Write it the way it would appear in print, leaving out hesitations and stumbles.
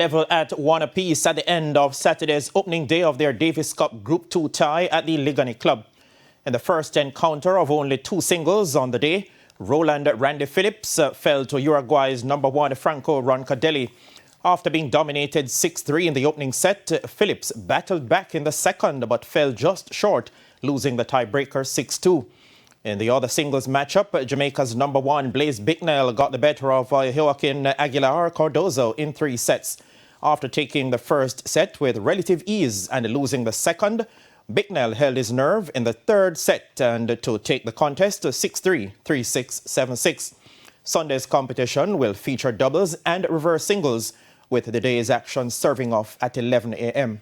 Level at 1 apiece at the end of Saturday's opening day of their Davis Cup Group 2 tie at the Ligani Club. In the first encounter of only 2 singles on the day, Roland Randy Phillips fell to Uruguay's #1 Franco Roncadelli. After being dominated 6-3 in the opening set, Phillips battled back in the second but fell just short, losing the tiebreaker 6-2. In the other singles matchup, Jamaica's #1 Blaze Bicknell got the better of Joaquin Aguilar Cardozo in 3 sets. After taking the first set with relative ease and losing the second, Bicknell held his nerve in the third set and to take the contest to 6-3, 3-6, 7-6. Sunday's competition will feature doubles and reverse singles, with the day's action serving off at 11 a.m.